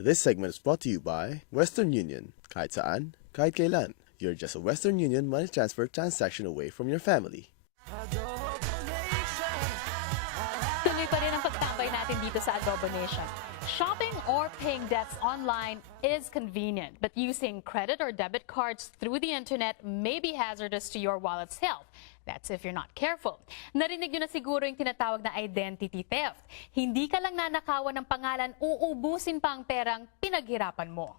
This segment is brought to you by Western Union. Kahit saan, kahit kailan. You're just a Western Union money transfer transaction away from your family. Tuloy pa rin ang pagtambay natin dito sa Adobo Nation. Shopping or paying debts online is convenient, but using credit or debit cards through the internet may be hazardous to your wallet's health. That's if you're not careful. Narinig nyo na siguro yung tinatawag na identity theft. Hindi ka lang nanakawan ng pangalan, uubusin pa ang perang pinaghirapan mo.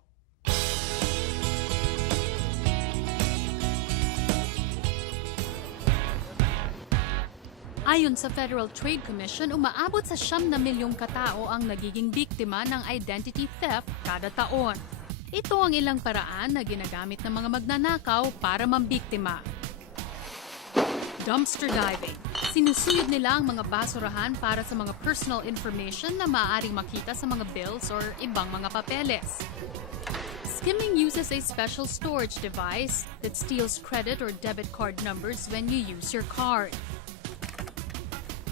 Ayon sa Federal Trade Commission, umaabot sa 9 na milyong katao ang nagiging biktima ng identity theft kada taon. Ito ang ilang paraan na ginagamit ng mga magnanakaw para mambiktima. Dumpster diving. Sinusuyod nila ang mga basurahan para sa mga personal information na maaaring makita sa mga bills or ibang mga papeles. Skimming uses a special storage device that steals credit or debit card numbers when you use your card.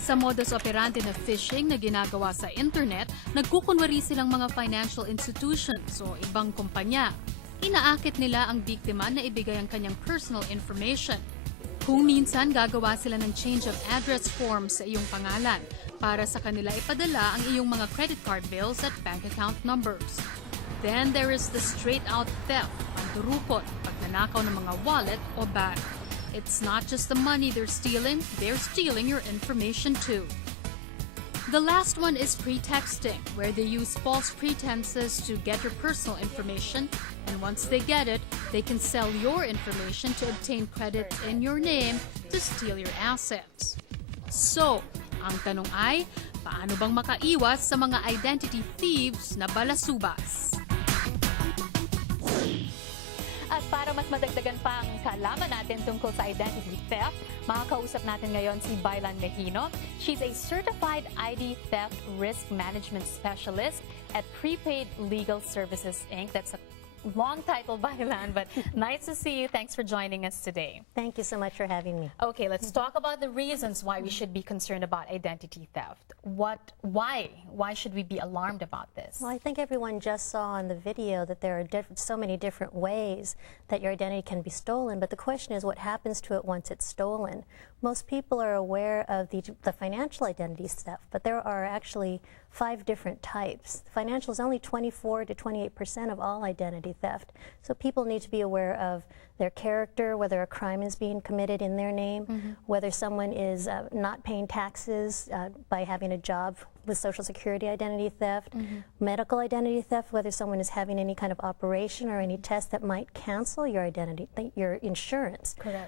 Sa modus operandi na phishing na ginagawa sa internet, nagkukunwari silang mga financial institutions o ibang kumpanya. Inaakit nila ang biktima na ibigay ang kanyang personal information. Kung minsan, gagawa sila ng change of address form sa iyong pangalan para sa kanila ipadala ang iyong mga credit card bills at bank account numbers. Then there is the straight-out theft, pagdurukot, pagnanakaw ng mga wallet o bag. It's not just the money they're stealing your information too. The last one is pretexting, where they use false pretenses to get your personal information, and once they get it, they can sell your information to obtain credit in your name to steal your assets. So, ang tanong ay, paano bang makaiwas sa mga identity thieves na balasubas? At para mas madagdagan pa ang kaalaman natin tungkol sa identity theft, makakausap natin ngayon si Bailan Mejino. She's a certified ID theft risk management specialist at Prepaid Legal Services, Inc. That's a long title, Bailan, but nice to see you. Thanks for joining us today. Thank you so much for having me. Okay, let's talk about the reasons why we should be concerned about identity theft. Why should we be alarmed about this? Well, I think everyone just saw in the video that there are so many different ways that your identity can be stolen, but the question is what happens to it once it's stolen. Most people are aware of the financial identity theft, but there are actually 5 different types. Financial is only 24 to 28% of all identity theft. So people need to be aware of their character, whether a crime is being committed in their name, whether someone is not paying taxes by having a job with Social Security identity theft, medical identity theft, whether someone is having any kind of operation or any test that might cancel your identity, your insurance. Correct.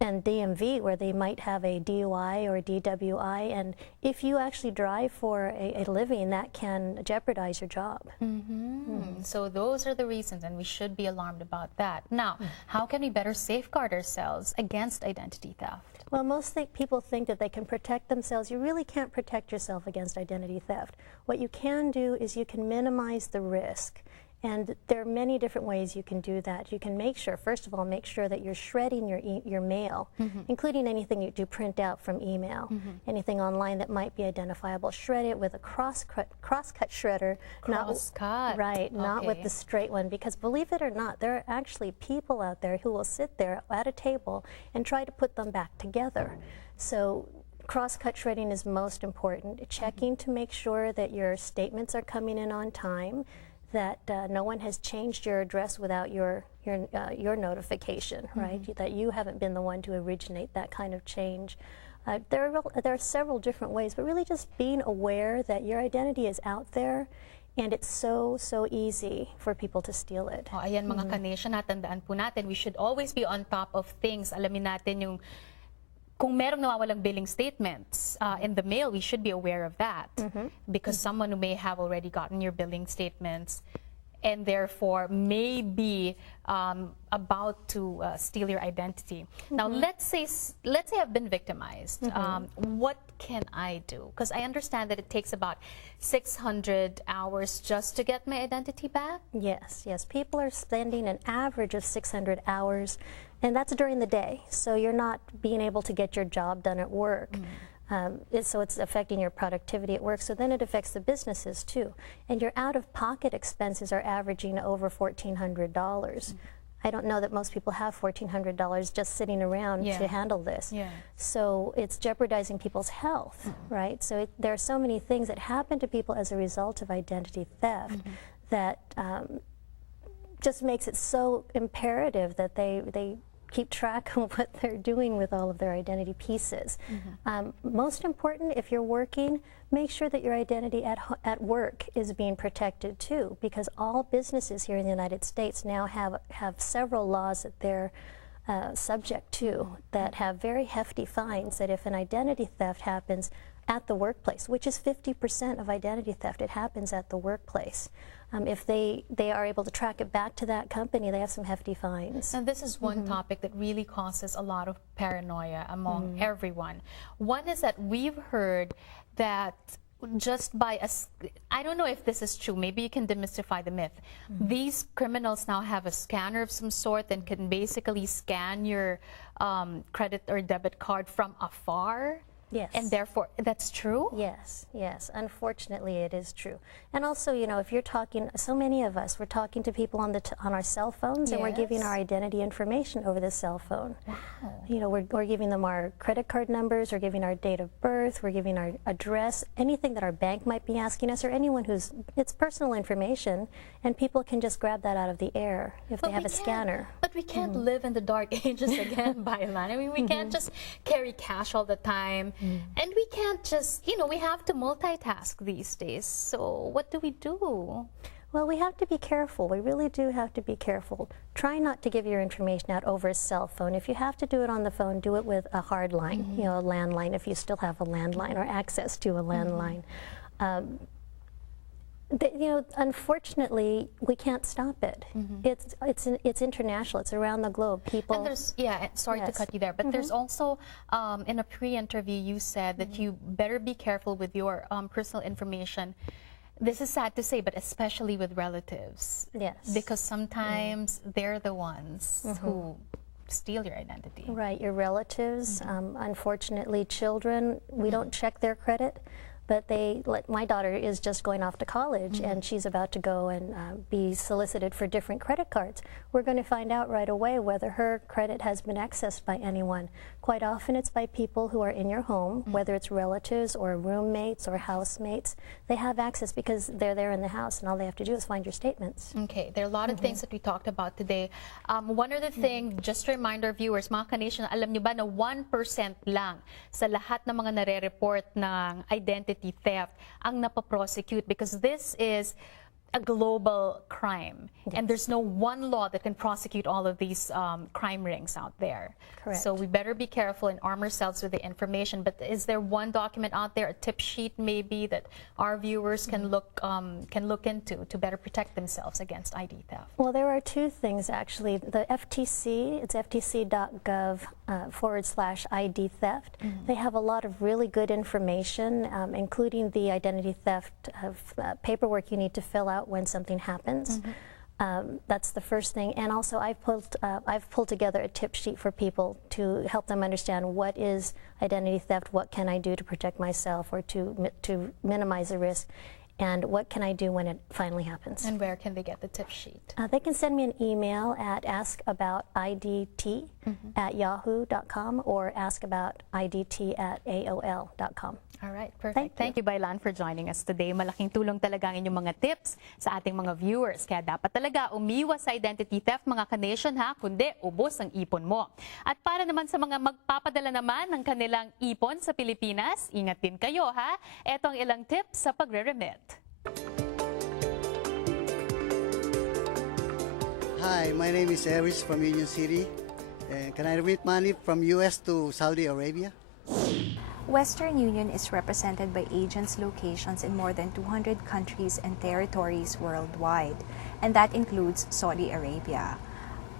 And DMV, where they might have a DUI or a DWI, and if you actually drive for a living, that can jeopardize your job. So those are the reasons, and we should be alarmed about that. Now, how can we better safeguard ourselves against identity theft? Well, most people think that they can protect themselves. You really can't protect yourself against identity theft. What you can do is you can minimize the risk. And there are many different ways you can do that. You can make sure, first of all, make sure that you're shredding your mail, including anything you do print out from email, anything online that might be identifiable. Shred it with a cross-cut shredder. Cross-cut? Right, not with the straight one, because believe it or not, there are actually people out there who will sit there at a table and try to put them back together. So cross-cut shredding is most important. Checking to make sure that your statements are coming in on time, that no one has changed your address without your notification, right? That you haven't been the one to originate that kind of change. There are several different ways, but really just being aware that your identity is out there and it's so easy for people to steal it. Oh, ayan mga ka-nation, natandaan po natin, we should always be on top of things. Alamin natin yung kung merong nawawalang billing statements in the mail, we should be aware of that because someone who may have already gotten your billing statements and therefore may be about to steal your identity. Now, let's say I've been victimized. What can I do? Because I understand that it takes about 600 hours just to get my identity back. Yes. People are spending an average of 600 hours, and that's during the day. So you're not being able to get your job done at work. So it's affecting your productivity at work. So then it affects the businesses too. And your out-of-pocket expenses are averaging over $1,400. I don't know that most people have $1,400 just sitting around to handle this. Yeah. So it's jeopardizing people's health, right? So there are so many things that happen to people as a result of identity theft that just makes it so imperative that they keep track of what they're doing with all of their identity pieces. Most important, if you're working, make sure that your identity at work is being protected too, because all businesses here in the United States now have several laws that they're subject to that have very hefty fines, that if an identity theft happens at the workplace, which is 50% of identity theft, it happens at the workplace. If they are able to track it back to that company, they have some hefty fines. And this is one topic that really causes a lot of paranoia among everyone. One is that we've heard that just by I don't know if this is true, maybe you can demystify the myth. These criminals now have a scanner of some sort and can basically scan your credit or debit card from afar. Yes. And therefore, that's true? Yes, yes. Unfortunately, it is true. And also, you know, if you're talking, so many of us, we're talking to people on our cell phones, and we're giving our identity information over the cell phone. Wow. You know, we're giving them our credit card numbers, we're giving our date of birth, we're giving our address, anything that our bank might be asking us, or anyone it's personal information, and people can just grab that out of the air if they have a scanner. But we can't live in the dark ages again, Bailan. I mean, we can't just carry cash all the time. And we can't just, you know, we have to multitask these days. So what do we do? Well, we have to be careful. We really do have to be careful. Try not to give your information out over a cell phone. If you have to do it on the phone, do it with a hard line, you know, a landline, if you still have a landline or access to a landline. You know, unfortunately, we can't stop it. It's international. It's around the globe. People. And there's sorry to cut you there, but there's also in a pre-interview you said that you better be careful with your personal information. This is sad to say, but especially with relatives. Yes. Because sometimes they're the ones who steal your identity. Right. Your relatives. Unfortunately, children. We don't check their credit. But my daughter is just going off to college, and she's about to go and be solicited for different credit cards. We're going to find out right away whether her credit has been accessed by anyone. Quite often it's by people who are in your home, whether it's relatives or roommates or housemates. They have access because they're there in the house, and all they have to do is find your statements. Okay, there are a lot of things that we talked about today. One other thing, just to remind our viewers, mga ka-nation, alam nyo ba na 1% lang sa lahat ng mga nare-report ng identity theft ang napaprosecute, because this is a global crime. And there's no one law that can prosecute all of these crime rings out there. Correct. So we better be careful and arm ourselves with the information. But is there one document out there, a tip sheet maybe, that our viewers can look into to better protect themselves against ID theft? Well, there are two things actually. The FTC, it's ftc.gov/ID theft. They have a lot of really good information, including the identity theft paperwork you need to fill out when something happens. That's the first thing. And also I've pulled together a tip sheet for people to help them understand what is identity theft, what can I do to protect myself or to minimize the risk, and what can I do when it finally happens. And where can they get the tip sheet? They can send me an email at askaboutidt@yahoo.com or askaboutidt@aol.com. All right, perfect. Thank you, Bailan, for joining us today. Malaking tulong talaga ang inyong mga tips sa ating mga viewers. Kaya dapat talaga umiwas sa identity theft, mga ka-nation, ha? Kundi ubos ang ipon mo. At para naman sa mga magpapadala naman ng kanilang ipon sa Pilipinas, ingat din kayo, ha? Ito ang ilang tips sa pagre-remit. Hi, my name is Eris from Union City. Can I remit money from US to Saudi Arabia? Western Union is represented by agents locations in more than 200 countries and territories worldwide, and that includes Saudi Arabia.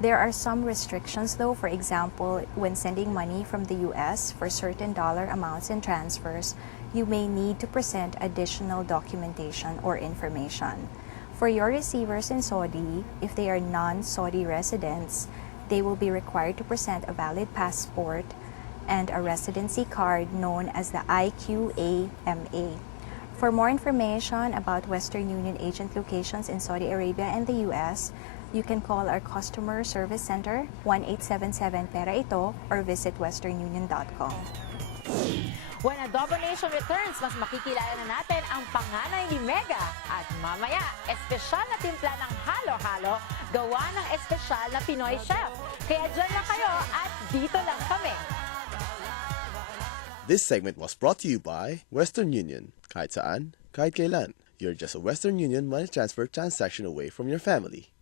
There are some restrictions though. For example, when sending money from the US for certain dollar amounts and transfers, you may need to present additional documentation or information. For your receivers in Saudi, if they are non-Saudi residents, they will be required to present a valid passport, and a residency card known as the IQAMA. For more information about Western Union agent locations in Saudi Arabia and the US, you can call our customer service center 1-877-PERA-ITO or visit westernunion.com. When Adobo Nation returns, mas makikilala na natin ang panganay ni Mega. At mamaya, espesyal na timpla ng halo-halo, gawa ng espesyal na Pinoy chef. Kaya dyan lang kayo at dito lang kami. This segment was brought to you by Western Union. Kahit saan, kahit kailan. You're just a Western Union money transfer transaction away from your family.